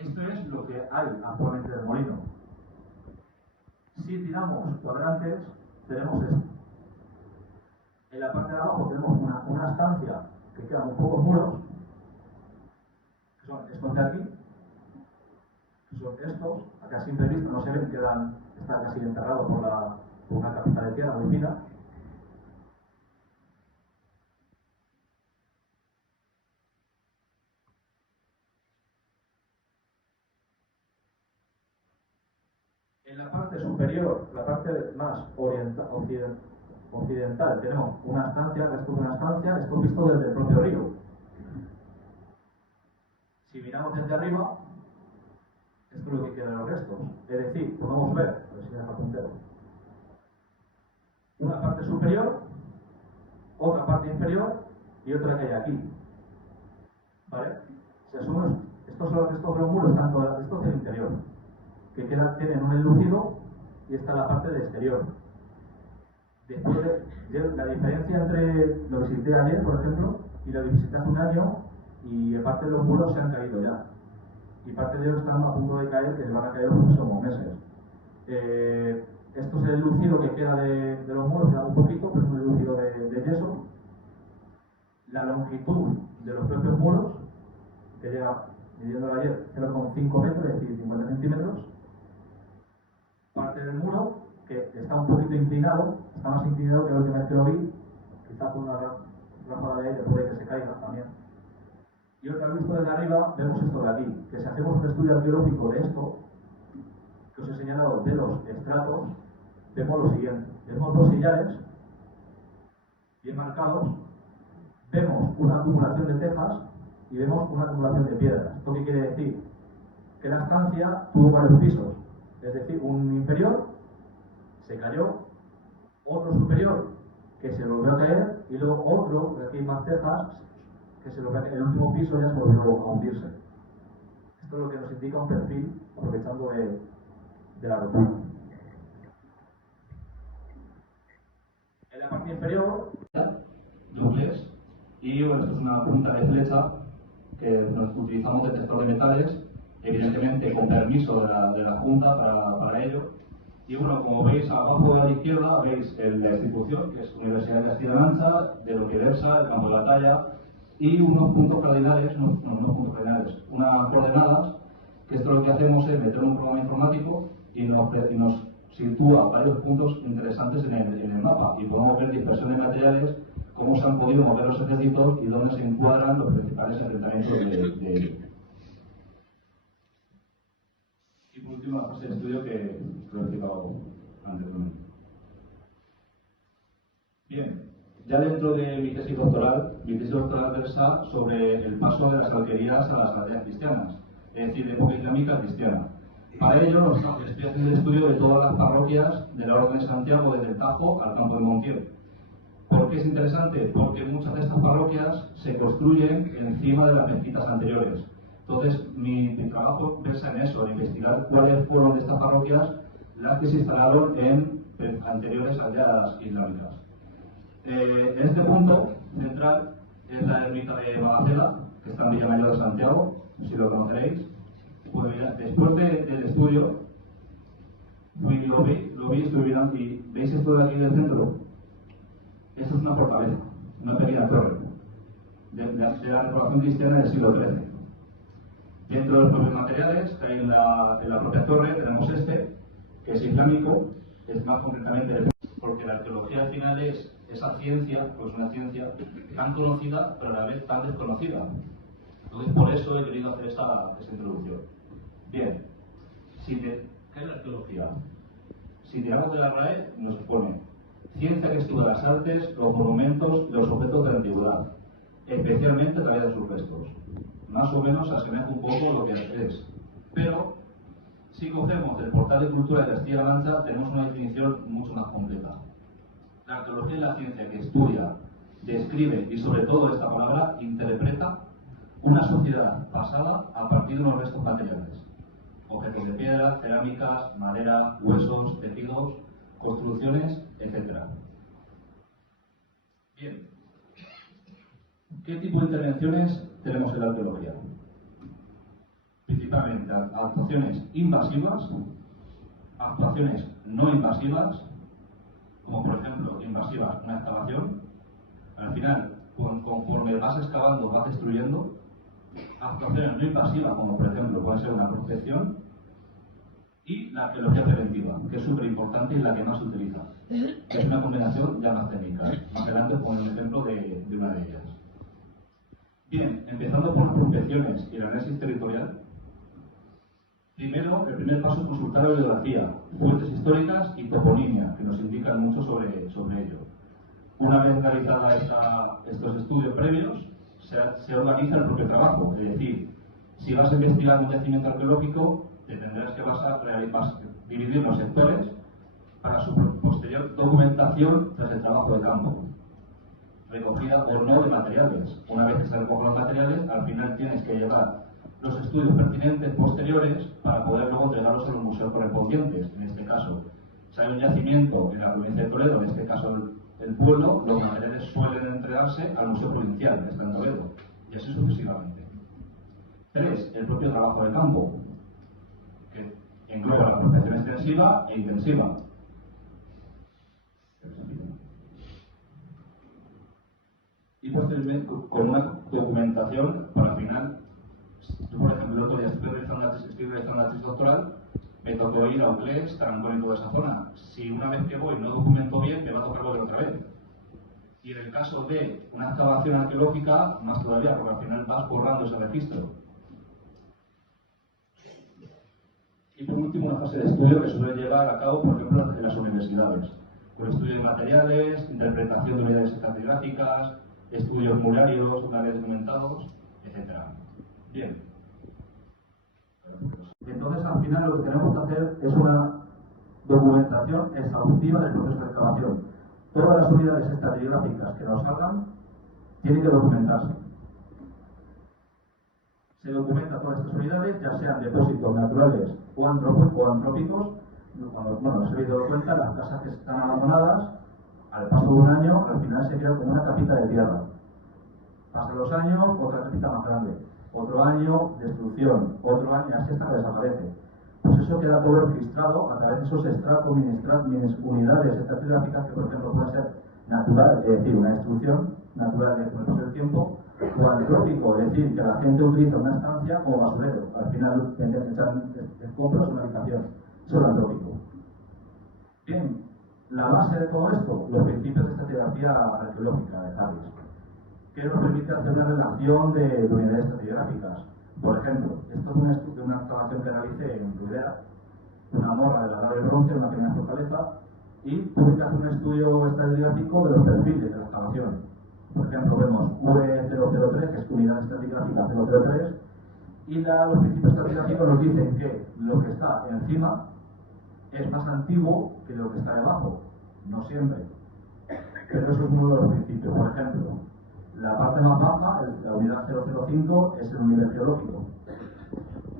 Esto es lo que hay actualmente del molino. Si tiramos cuadrantes, tenemos esto. En la parte de abajo tenemos una estancia que quedan un pocos muros, que son estos de aquí, que son estos, acá a simple vista no se ven, están casi enterrados por una capita de tierra muy fina. En la parte superior, la parte más occidental, tenemos una estancia, esto es una estancia, esto visto desde el propio río. Si miramos desde arriba, esto es lo que queda de los restos. Es decir, podemos ver, a ver si me deja puntero, una parte superior, otra parte inferior y otra que hay aquí. ¿Vale? Si asumimos, estos son los restos de los muros, tanto estos del interior, que tienen un enlucido y esta es la parte del exterior. Después la diferencia entre lo que visité ayer, por ejemplo, y lo que visité hace un año, y parte de los muros se han caído ya. Y parte de ellos están a punto de caer, que se van a caer en los próximos meses. Esto es el enlucido que queda de los muros, queda un poquito, pero es un enlucido de yeso. La longitud de los propios muros, que llega, midiéndolo ayer, 0,5 metros, es decir, 50 centímetros. Parte del muro, que está un poquito inclinado, está más inclinado que la última vez que lo vi, quizás con una ráfaga de aire puede que se caiga también. Y otra vez visto desde arriba, vemos esto de aquí, que si hacemos un estudio arqueológico de esto, que os he señalado de los estratos, vemos lo siguiente. Vemos dos sillares, bien marcados, vemos una acumulación de tejas y vemos una acumulación de piedras. ¿Esto qué quiere decir? Que la estancia tuvo varios pisos, es decir, un inferior se cayó, otro superior que se volvió a caer y luego otro, que aquí hay más tejas, que se volvió a caer. El último piso ya se volvió a hundirse. Esto es lo que nos indica un perfil aprovechando de la rotura. En la parte inferior, dobles, y bueno, esto es una punta de flecha que nos utilizamos detector de metales, evidentemente con permiso de la Junta para ello. Y bueno, como veis abajo a la izquierda, veis la institución, que es Universidad de Castilla-La Mancha, de lo que versa, el campo de batalla, y unos puntos cardinales, unas coordenadas, que esto lo que hacemos es meter un programa informático y nos sitúa varios puntos interesantes en el mapa, y podemos ver dispersión de materiales, cómo se han podido mover los ejércitos y dónde se encuadran los principales enfrentamientos de ellos. Y por último, la fase de estudio que lo he explicado anteriormente. Bien, ya dentro de mi tesis doctoral versa sobre el paso de las alquerías a las aldeas cristianas, es decir, de época islámica cristiana. Para ello, estoy haciendo el estudio de todas las parroquias de la Orden de Santiago, desde el Tajo al Campo de Montiel. ¿Por qué es interesante? Porque muchas de estas parroquias se construyen encima de las mezquitas anteriores. Entonces, mi trabajo versa en eso, en investigar cuáles fueron de estas parroquias las que se instalaron en anteriores aldeas islámicas. En este punto central es la ermita de Magacela, que está en Villamayor de Santiago, si lo conoceréis. Pues mira, después del estudio, estuve mirando y veis esto de aquí del centro. Esto es una fortaleza, una pequeña torre de la restauración cristiana del siglo XIII. Dentro de los propios materiales que hay en la propia torre tenemos que es islámico, es más concretamente porque la arqueología al final es esa ciencia, pues una ciencia tan conocida pero a la vez tan desconocida. Entonces por eso he querido hacer esa introducción. Bien, ¿qué es la arqueología? Si tiramos de la RAE nos pone ciencia que estudia las artes, los monumentos y los objetos de la antigüedad, especialmente a través de sus restos. Más o menos asemeja un poco lo que es. Pero, si cogemos el portal de cultura de Castilla-La Mancha, tenemos una definición mucho más completa. La arqueología es la ciencia que estudia, describe y, sobre todo, esta palabra, interpreta una sociedad pasada a partir de unos restos materiales. Objetos de piedra, cerámicas, madera, huesos, tejidos, construcciones, etc. Bien. ¿Qué tipo de intervenciones tenemos en la arqueología? principalmente actuaciones invasivas, actuaciones no invasivas, como por ejemplo invasivas una excavación. Al final, conforme vas excavando, vas destruyendo. Actuaciones no invasivas, como por ejemplo puede ser una prospección. Y la arqueología preventiva, que es súper importante y la que más se utiliza. Es una combinación ya más técnica. Más adelante os pongo un ejemplo de una de ellas. Bien, empezando por las prospecciones y el análisis territorial. Primero, el primer paso es consultar la bibliografía, fuentes históricas y toponimia, que nos indican mucho sobre ello. Una vez realizados estos estudios previos, se organiza el propio trabajo. Es decir, si vas a investigar un yacimiento arqueológico, te tendrás que dividir los sectores para su posterior documentación tras el trabajo de campo. Recogida o no de materiales. Una vez que se recogen los materiales, al final tienes que llevar los estudios pertinentes posteriores para poder luego entregarlos a los museos correspondientes. En este caso, si hay un yacimiento en la provincia de Toledo, en este caso el pueblo, los materiales suelen entregarse al Museo Provincial, que está en Toledo, y así sucesivamente. 3. El propio trabajo de campo, que engloba la prospección extensiva e intensiva. Y posteriormente con una documentación para el final. Yo, por ejemplo, el otro día estoy realizando la tesis doctoral, me tocó ir a Uclés, Tarancón y toda esa zona. Si una vez que voy no documento bien, me va a tocar volver otra vez. Y en el caso de una excavación arqueológica, más todavía, porque al final vas borrando ese registro. Y por último, una fase de estudio que se suele llevar a cabo, por ejemplo, en las universidades, con estudio de materiales, interpretación de unidades estratigráficas, estudios murarios, una vez documentados, etc. Bien. Entonces, al final, lo que tenemos que hacer es una documentación exhaustiva del proceso de excavación. Todas las unidades estratigráficas que nos salgan tienen que documentarse. Se documenta todas estas unidades, ya sean depósitos naturales o antrópicos. Cuando se habéis dado cuenta, las casas que están abandonadas, al paso de un año, al final se queda como una capita de tierra. Pasan los años, otra capita más grande. Otro año, destrucción. Otro año, así hasta que desaparece. Pues eso queda todo registrado a través de esos estratos, unidades estratigráficas que, por ejemplo, pueden ser naturales, es decir, una destrucción natural con el paso del tiempo, o antrópico, es decir, que la gente utiliza una estancia como basurero. Al final, echan escombros en una habitación. Eso es antrópico. Bien, la base de todo esto, los principios de estratigrafía arqueológica de Harris, que nos permite hacer una relación de unidades estratigráficas. Por ejemplo, esto es de una excavación que realicé en Ruidera, una morra de la Edad del Bronce, una pequeña fortaleza, y tuve que hacer un estudio estratigráfico de los perfiles de la excavación. Por ejemplo, vemos V003, que es unidad estratigráfica 003, y los principios estratigráficos nos dicen que lo que está encima es más antiguo que lo que está debajo. No siempre. Pero eso es uno de los principios. Por ejemplo, la parte más baja, la unidad 005, es el nivel geológico.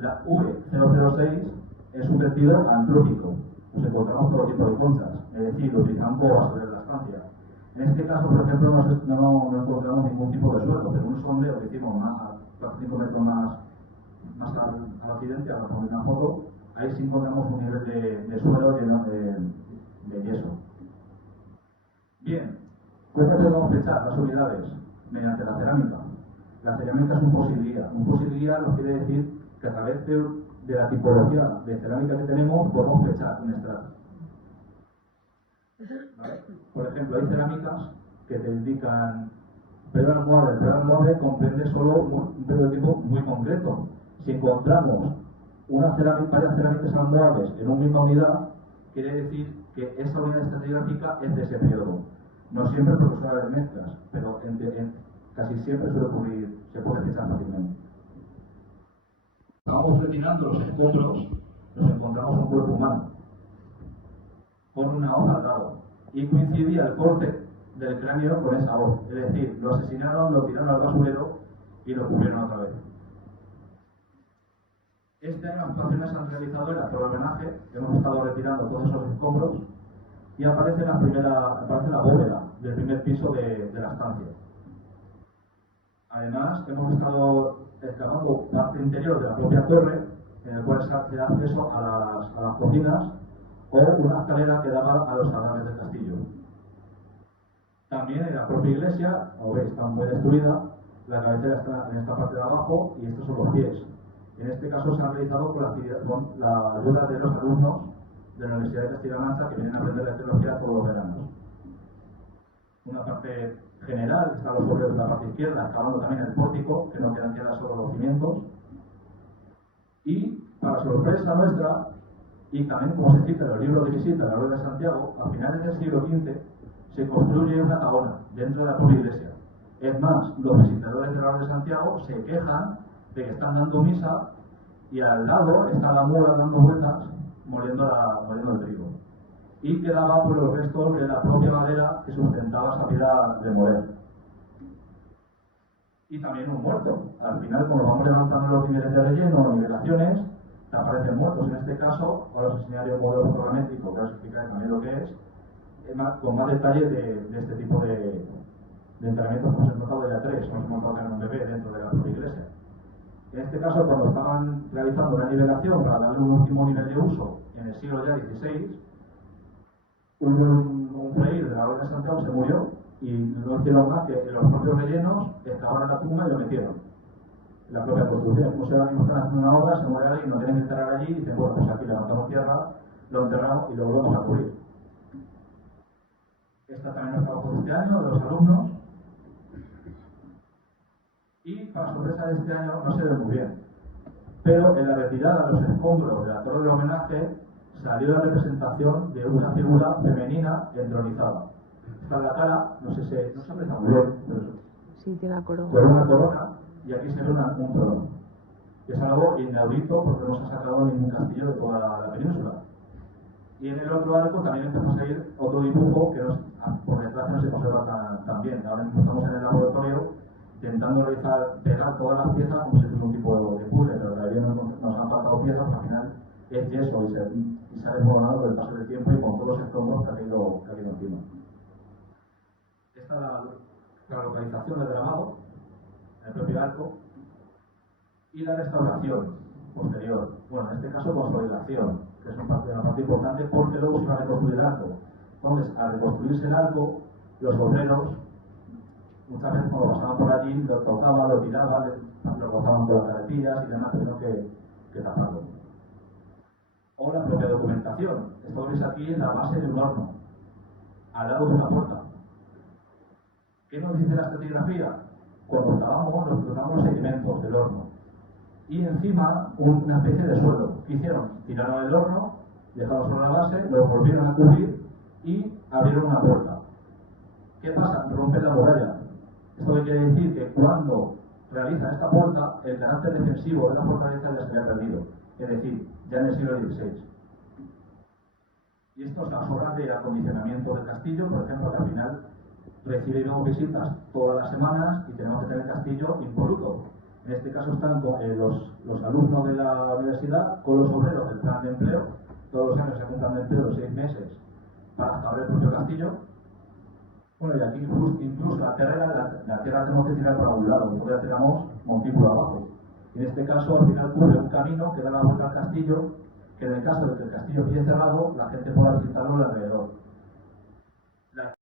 La V006 es un vertido antrópico. Nos encontramos todo tipo de conchas, es decir, lo utilizamos como basurero de la estancia. En este caso, por ejemplo, no encontramos ningún tipo de suelo, pero un sondeo que hicimos a 4-5 metros más al occidente, a poner una foto, ahí sí encontramos un nivel de suelo lleno de yeso. Bien, ¿cómo podemos flechar las unidades? Mediante la cerámica. La cerámica es un fósil guía. Un fósil guía nos quiere decir que a través de la tipología de cerámica que tenemos podemos flechar un estrato. ¿Vale? Por ejemplo, hay cerámicas que te indican periodo almohade. El periodo almohade comprende solo un periodo de tiempo muy concreto. Si encontramos varias cerámicas almohades en una misma unidad, quiere decir que esa unidad estratigráfica es de ese periodo. No siempre porque suele haber mezclas, pero casi siempre suele ocurrir, se puede flechar fácilmente. Vamos retirando los escombros, nos encontramos un cuerpo humano con una hoz al lado, y coincidía el corte del cráneo con esa hoz, es decir, lo asesinaron, lo tiraron al basurero y lo cubrieron otra vez. Este año las actuaciones han realizado el homenaje, hemos estado retirando todos esos escombros y aparece la bóveda del primer piso de la estancia. Además, hemos estado excavando parte interior de la propia torre, en el cual se hace acceso a las cocinas o una escalera que daba a los salones del castillo. También en la propia iglesia, como veis, está muy destruida, la cabecera está en esta parte de abajo y estos son los pies. En este caso se han realizado con la ayuda de los alumnos de la Universidad de Castilla-La Mancha que vienen a aprender la teología todos los veranos. Una parte general, están los obreros de la parte izquierda, excavando también el pórtico, que no quedan solo los cimientos. Y, para sorpresa nuestra, y también como se cita en los libros de visita de la Orden de Santiago, a finales del siglo XV se construye una tabona dentro de la propia iglesia. Es más, los visitadores de la Orden de Santiago se quejan de que están dando misa y al lado está la mula dando vueltas moliendo el trigo. Y quedaba por los restos de la propia madera que sustentaba esa piedra de moler. Y también un muerto. Al final, cuando vamos levantando los niveles de relleno o nivelaciones, te aparecen muertos. En este caso, ahora os enseñaré un modelo fotogramétrico que os explicaré también lo que es, con más detalle de este tipo de enterramientos que hemos encontrado ya tres. Hemos encontrado también un bebé dentro de la propia iglesia. En este caso, cuando estaban realizando una nivelación para darle un último nivel de uso en el siglo ya XVI, hubo un fraile de la Orden de Santiago se murió y no hicieron más que los propios rellenos excavaron la tumba y lo metieron. La propia construcción. Como si ahora mismo están haciendo una obra, se muere alguien, no tienen que enterrar allí y dicen, bueno, pues aquí levantamos tierra, lo enterramos y lo volvemos a cubrir. Esta también es el trabajo de este año, de los alumnos. Y para sorpresa de este año no se ve muy bien. Pero en la retirada de los escombros de la torre del homenaje salió la representación de una figura femenina entronizada. Está en la cara, no se aprecia muy bien, pero sí, tiene la corona. con una corona y aquí se ve un trono. Es algo inaudito porque no se ha sacado ningún castillo de toda la península. Y en el otro arco también empezó a salir otro dibujo que por desgracia no se conserva tan bien. Ahora mismo estamos en el laboratorio intentando pegar todas las piezas como si fuese un tipo de puzzle, pero todavía nos han faltado piezas porque al final es yeso y se ha desmoronado con el paso del tiempo y con todos los escombros que ha caído encima. Esta es la localización del grabado, en el propio arco, y la restauración posterior. Bueno, en este caso consolidación, que es una parte importante porque luego se va a reconstruir el arco. Entonces, al reconstruirse el arco, los obreros muchas veces cuando pasaban por allí lo tocaban, lo tiraban, lo gozaban con las carretillas y demás, tuvieron que taparlo. O la propia documentación. Esto veis aquí en la base de un horno, al lado de una puerta. ¿Qué nos dice la estratigrafía? Cuando cavamos, nos cruzamos los sedimentos del horno. Y encima una especie de suelo. ¿Qué hicieron? Tiraron el horno, dejaron solo la base, lo volvieron a cubrir y abrieron una puerta. ¿Qué pasa? Rompen la muralla. Esto quiere decir que cuando realizan esta puerta, el carácter defensivo de la fortaleza ya se había perdido. Es decir, ya en el siglo XVI. Y esto es las obras de acondicionamiento del castillo, por ejemplo, que al final recibimos visitas todas las semanas y tenemos que tener el castillo impoluto. En este caso están los alumnos de la universidad con los obreros del plan de empleo. Todos los años se hace un plan de empleo de 6 meses para restaurar el propio castillo. Bueno, y aquí incluso la tierra la tenemos que tirar para un lado, nosotros la tiramos montículo abajo. Y en este caso, al final cubre un camino que da la vuelta al castillo, que en el caso de que el castillo quede cerrado, la gente pueda visitarlo alrededor.